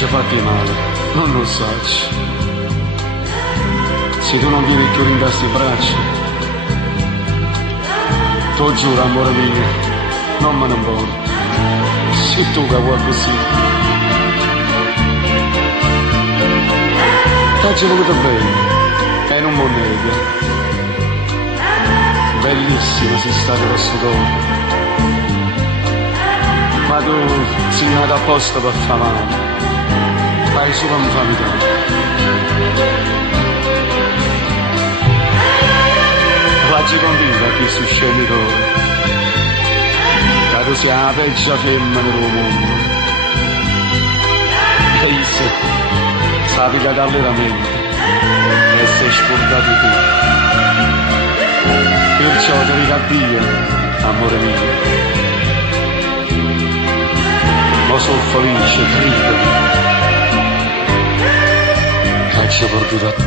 ci fatti male, non lo sai. Se tu non vieni più in questi bracci, ti giuro, amore mio, non me ne vuoi. Se tu che vuoi così. T'ho voluto bene, e non monete. Bellissimo sei stato questo dono. Ma tu sei nato apposta per fare male. Fai solo un familiare. Facci convinto a chi su scenitore. Che tu sei la peggio femmina del mondo. E io sapi che all'eramento e sei scordato tu. Perciò ti dico addio, amore mio. Ma sono felice, triste, che ci ho perduto a te.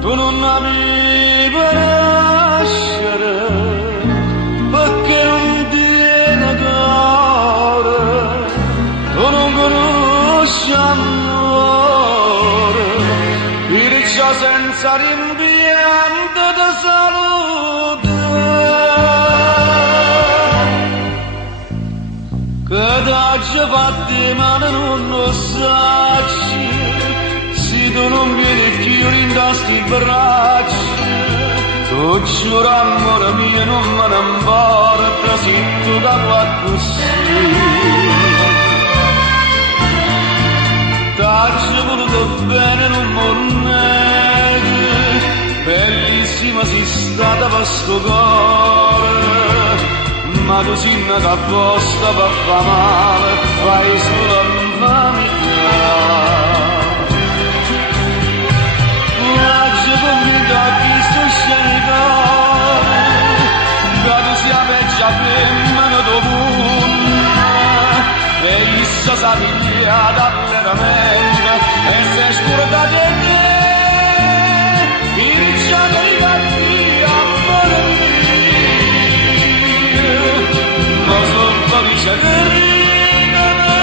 Tu non mi conoscere, perché non ti viene cuore. Tu non conosci amore, perciò senza rimpianto ti saluto. Che t'hai fatti male non lo sai, se tu non vieni più in questi bracci. Tu giuro amore mio non me ne importa se tu da qua così. T'hai voluto bene non morneghi, bellissima sei stata per sto cuore. Ma tu sei nata apposta per far male, fai solo infamità. Oggi convinto a chi sto scenitore, che tu sia peggio femmina dovunque, e issa sa pigliata veramente, e sei scordata di te, inizia a ridarti amore mio. Ma sono felice che ridere,